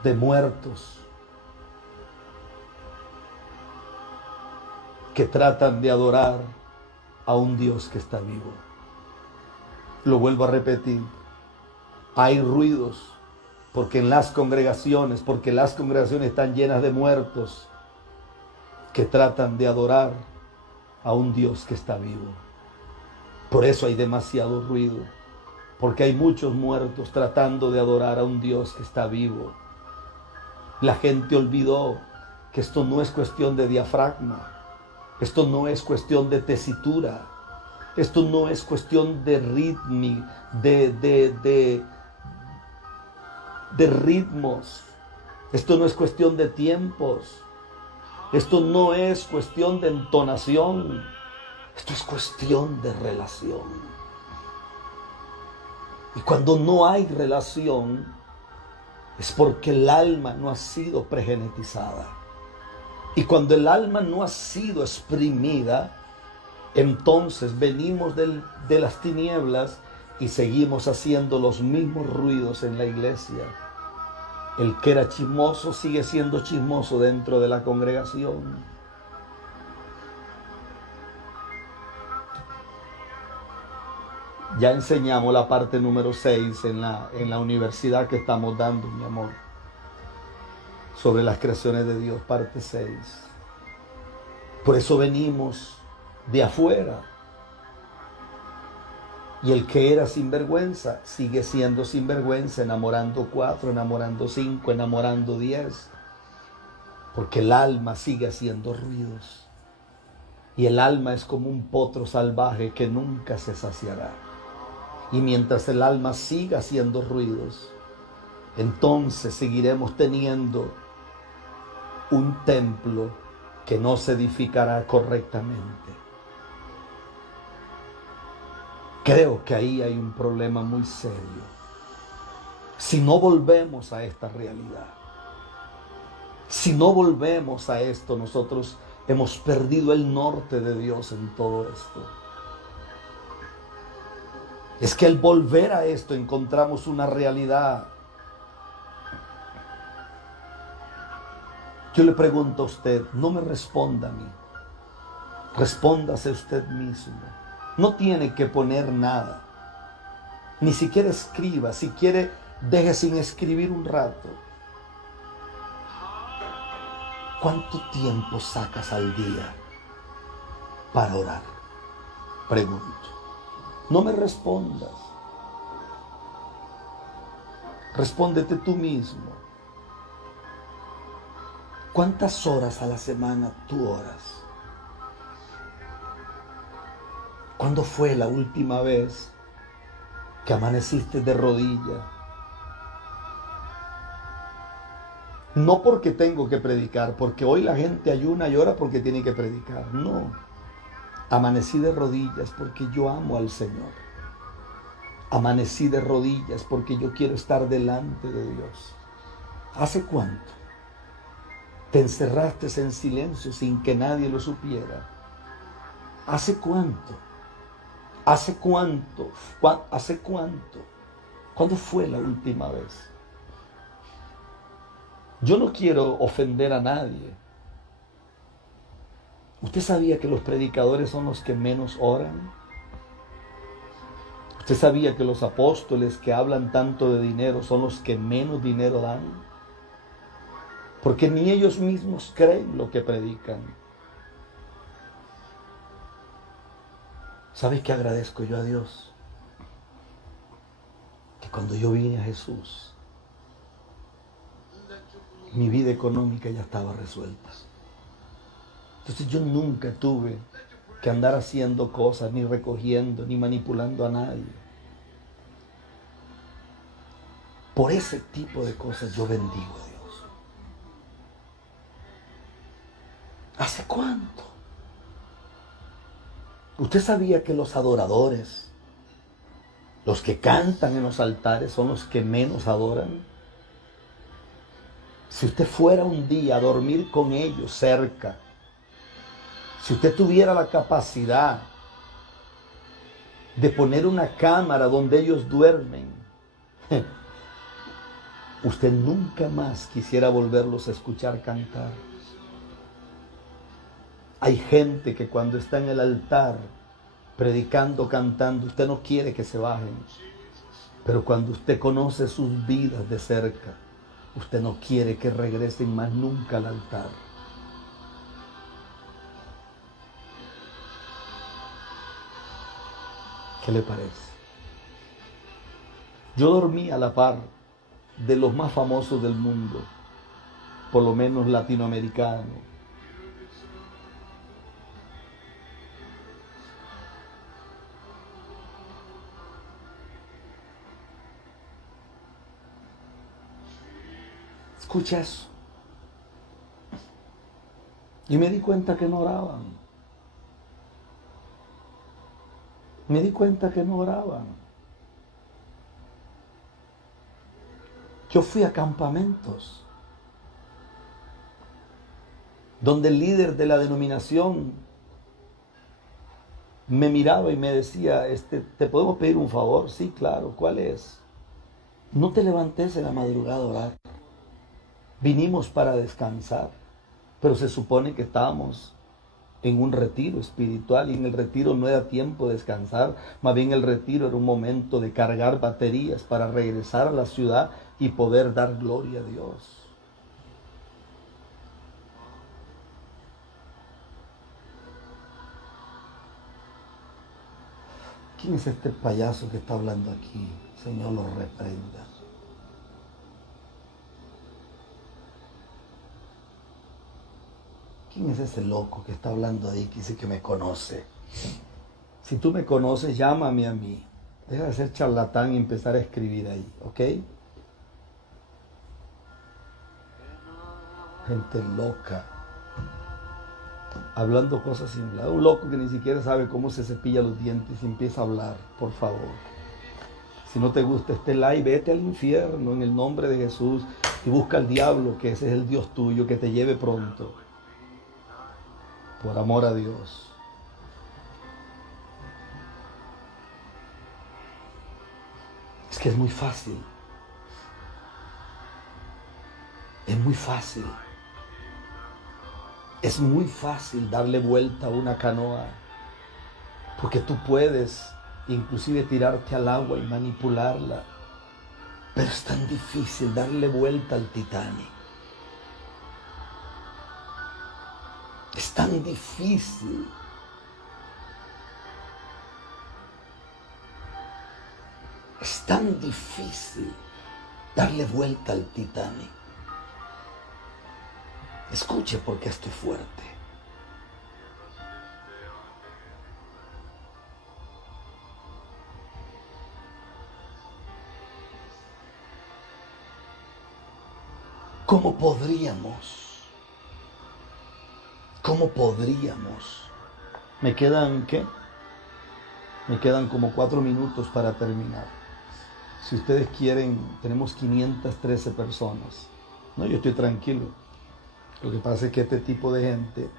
de muertos que tratan de adorar a un Dios que está vivo. Lo vuelvo a repetir. Hay ruidos, porque las congregaciones están llenas de muertos que tratan de adorar a un Dios que está vivo. Por eso hay demasiado ruido, porque hay muchos muertos tratando de adorar a un Dios que está vivo. La gente olvidó que esto no es cuestión de diafragma, esto no es cuestión de tesitura, esto no es cuestión de ritmo, de ritmos, esto no es cuestión de tiempos, esto no es cuestión de entonación, esto es cuestión de relación. Y cuando no hay relación, es porque el alma no ha sido pregenetizada. Y cuando el alma no ha sido exprimida, entonces venimos de las tinieblas y seguimos haciendo los mismos ruidos en la iglesia. El que era chismoso sigue siendo chismoso dentro de la congregación. Ya enseñamos la parte número 6 en la universidad que estamos dando, mi amor. Sobre las creaciones de Dios, parte 6. Por eso venimos de afuera. Y el que era sinvergüenza sigue siendo sinvergüenza, enamorando 4, enamorando 5, enamorando 10. Porque el alma sigue haciendo ruidos. Y el alma es como un potro salvaje que nunca se saciará. Y mientras el alma siga haciendo ruidos, entonces seguiremos teniendo un templo que no se edificará correctamente. Creo que ahí hay un problema muy serio. Si no volvemos a esta realidad, si no volvemos a esto, nosotros hemos perdido el norte de Dios en todo esto. Es que al volver a esto encontramos una realidad. Yo le pregunto a usted, no me responda a mí, respóndase usted mismo. No tiene que poner nada, ni siquiera escriba. Si quiere, deje sin escribir un rato. ¿Cuánto tiempo sacas al día para orar? Pregunto. No me respondas. Respóndete tú mismo. ¿Cuántas horas a la semana tú oras? ¿Cuándo fue la última vez que amaneciste de rodillas? No porque tengo que predicar, porque hoy la gente ayuna y ora porque tiene que predicar. No. Amanecí de rodillas porque yo amo al Señor. Amanecí de rodillas porque yo quiero estar delante de Dios. ¿Hace cuánto te encerraste en silencio sin que nadie lo supiera? ¿Hace cuánto? ¿Hace cuánto? ¿Hace cuánto? ¿Cuándo fue la última vez? Yo no quiero ofender a nadie. ¿Usted sabía que los predicadores son los que menos oran? ¿Usted sabía que los apóstoles que hablan tanto de dinero son los que menos dinero dan? Porque ni ellos mismos creen lo que predican. ¿Sabe qué agradezco yo a Dios? Que cuando yo vine a Jesús, mi vida económica ya estaba resuelta. Entonces yo nunca tuve que andar haciendo cosas, ni recogiendo, ni manipulando a nadie. Por ese tipo de cosas yo bendigo a Dios. ¿Hace cuánto? ¿Usted sabía que los adoradores, los que cantan en los altares, son los que menos adoran? Si usted fuera un día a dormir con ellos cerca, si usted tuviera la capacidad de poner una cámara donde ellos duermen, usted nunca más quisiera volverlos a escuchar cantar. Hay gente que cuando está en el altar, predicando, cantando, usted no quiere que se bajen. Pero cuando usted conoce sus vidas de cerca, usted no quiere que regresen más nunca al altar. ¿Qué le parece? Yo dormí a la par de los más famosos del mundo, por lo menos latinoamericanos. Escucha eso. Y me di cuenta que no oraban. Me di cuenta que no oraban. Yo fui a campamentos donde el líder de la denominación me miraba y me decía, ¿te podemos pedir un favor? Sí, claro, ¿cuál es? No te levantes en la madrugada a orar. Vinimos para descansar, pero se supone que estábamos en un retiro espiritual, y en el retiro no era tiempo de descansar, más bien el retiro era un momento de cargar baterías para regresar a la ciudad y poder dar gloria a Dios. ¿Quién es este payaso que está hablando aquí? Señor, lo reprenda. ¿Quién es ese loco que está hablando ahí, que dice que me conoce? Si tú me conoces, llámame a mí. Deja de ser charlatán y empezar a escribir ahí, ¿ok? Gente loca, hablando cosas sin hablar. Un loco que ni siquiera sabe cómo se cepilla los dientes y empieza a hablar, por favor. Si no te gusta este live, vete al infierno en el nombre de Jesús y busca al diablo, que ese es el Dios tuyo, que te lleve pronto. Por amor a Dios. Es que es muy fácil. Es muy fácil. Es muy fácil darle vuelta a una canoa. Porque tú puedes inclusive tirarte al agua y manipularla. Pero es tan difícil darle vuelta al Titanic. Es tan difícil. Es tan difícil darle vuelta al Titanic. Escuche porque estoy fuerte. ¿Cómo podríamos? ¿Cómo podríamos? ¿Me quedan qué? Me quedan como 4 minutos para terminar. Si ustedes quieren, tenemos 513 personas. No, yo estoy tranquilo. Lo que pasa es que este tipo de gente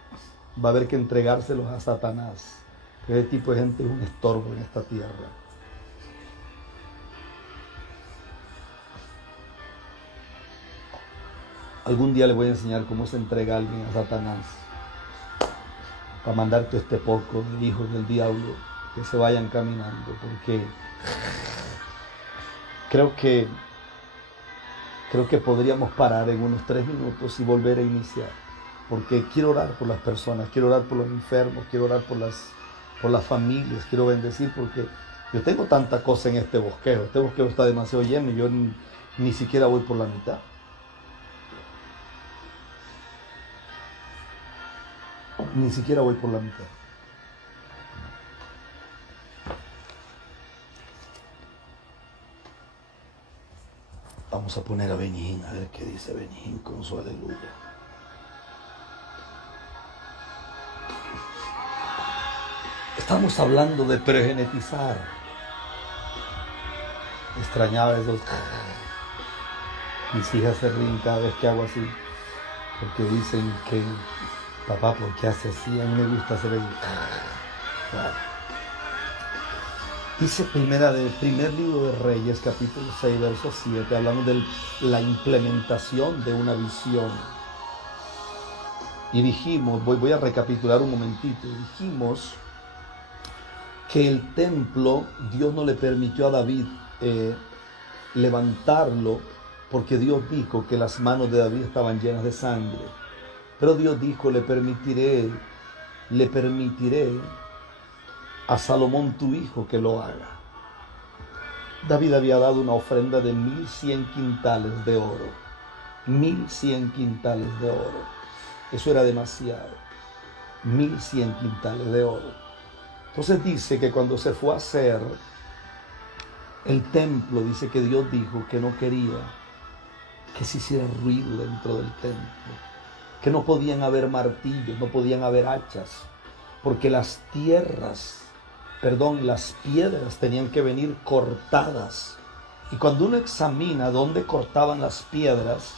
va a haber que entregárselos a Satanás. Este tipo de gente es un estorbo en esta tierra. Algún día les voy a enseñar cómo se entrega a alguien a Satanás. Para mandarte este poco de hijos del diablo que se vayan caminando. Porque creo que podríamos parar en unos 3 minutos y volver a iniciar. Porque quiero orar por las personas, quiero orar por los enfermos, quiero orar por las familias, quiero bendecir, porque yo tengo tanta cosa en este bosquejo. Este bosquejo está demasiado lleno y yo ni siquiera voy por la mitad. Ni siquiera voy por la mitad. Vamos a poner a Benihín, a ver qué dice Benihín con su aleluya. Estamos hablando de pregenetizar. Extrañaba esos. Mis hijas se ríen cada vez que hago así, porque dicen que, papá, ¿por qué hace así? A mí me gusta hacer el. Dice primer libro de Reyes, capítulo 6, verso 7, hablamos de la implementación de una visión. Y dijimos, voy a recapitular un momentito, dijimos que el templo, Dios no le permitió a David levantarlo, porque Dios dijo que las manos de David estaban llenas de sangre. Pero Dios dijo, le permitiré a Salomón tu hijo que lo haga. David había dado una ofrenda de 1100 quintales de oro. 1100 quintales de oro. Eso era demasiado. 1100 quintales de oro. Entonces dice que cuando se fue a hacer el templo, dice que Dios dijo que no quería que se hiciera ruido dentro del templo. Que no podían haber martillos, no podían haber hachas. Porque las piedras tenían que venir cortadas. Y cuando uno examina dónde cortaban las piedras,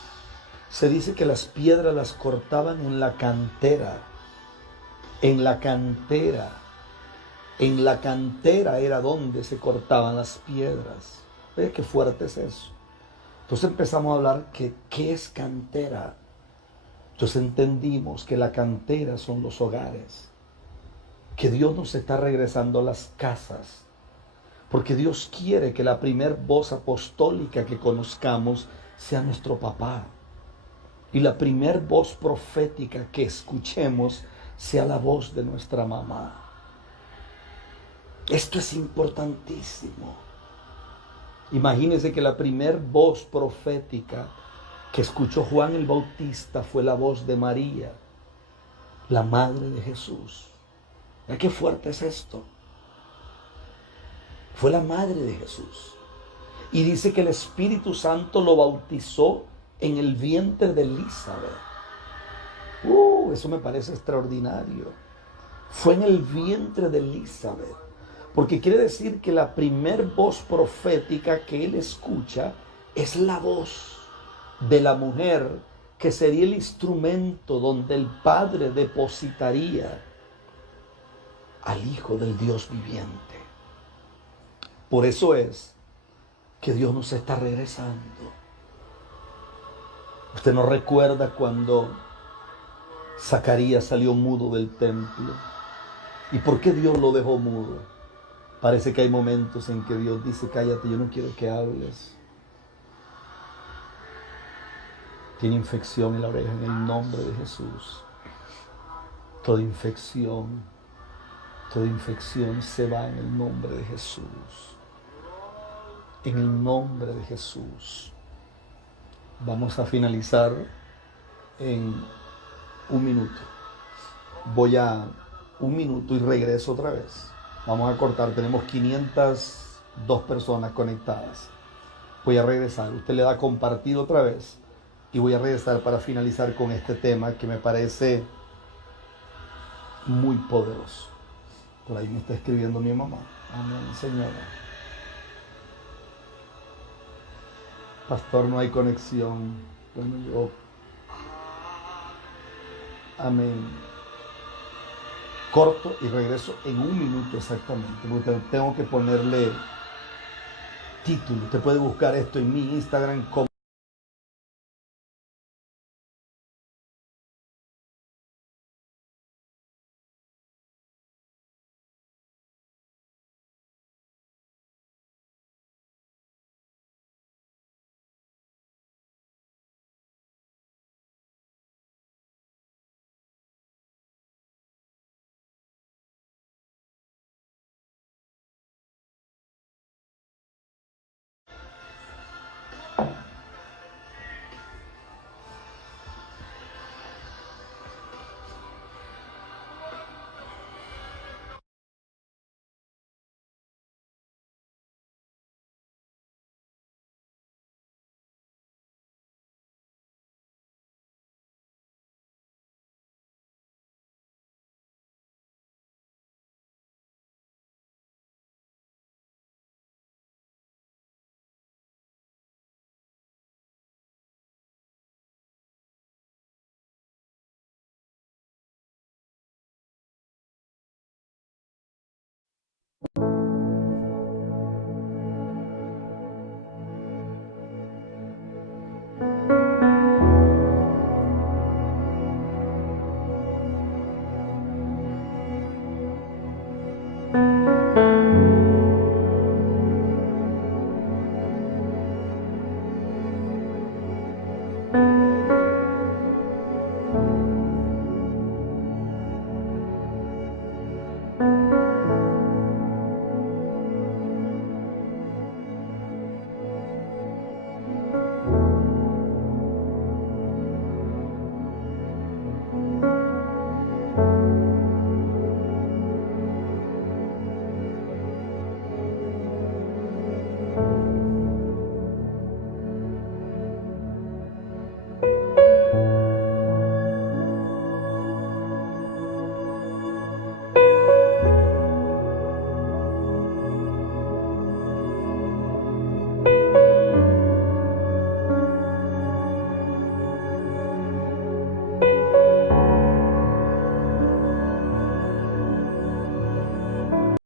se dice que las piedras las cortaban en la cantera. En la cantera. En la cantera era donde se cortaban las piedras. Oye, qué fuerte es eso. Entonces empezamos a hablar que ¿qué es cantera? Entonces entendimos que la cantera son los hogares. que Dios nos está regresando a las casas, porque Dios quiere que la primer voz apostólica que conozcamos sea nuestro papá, y la primer voz profética que escuchemos sea la voz de nuestra mamá. Esto es importantísimo. Imagínense que la primer voz profética que escuchó Juan el Bautista fue la voz de María, la madre de Jesús. ¿Mira qué fuerte es esto? Fue la madre de Jesús. Y dice que el Espíritu Santo lo bautizó en el vientre de Elizabeth. Eso me parece extraordinario. Fue en el vientre de Elizabeth. Porque quiere decir que la primer voz profética que él escucha es la voz de la mujer que sería el instrumento donde el Padre depositaría al Hijo del Dios viviente. Por eso es que Dios nos está regresando. Usted no recuerda cuando Zacarías salió mudo del templo. ¿Y por qué Dios lo dejó mudo? Parece que hay momentos en que Dios dice: cállate, yo no quiero que hables. Tiene infección en la oreja en el nombre de Jesús. Toda infección se va en el nombre de Jesús. En el nombre de Jesús. Vamos a finalizar en un minuto. Voy a un minuto y regreso otra vez. Vamos a cortar, tenemos 502 personas conectadas. Voy a regresar, usted le da compartir otra vez y voy a regresar para finalizar con este tema que me parece muy poderoso. Por ahí me está escribiendo mi mamá. Amén, Señora. Pastor, no hay conexión. Bueno, yo... Amén. Corto y regreso en un minuto exactamente, porque tengo que ponerle título. Usted puede buscar esto en mi Instagram como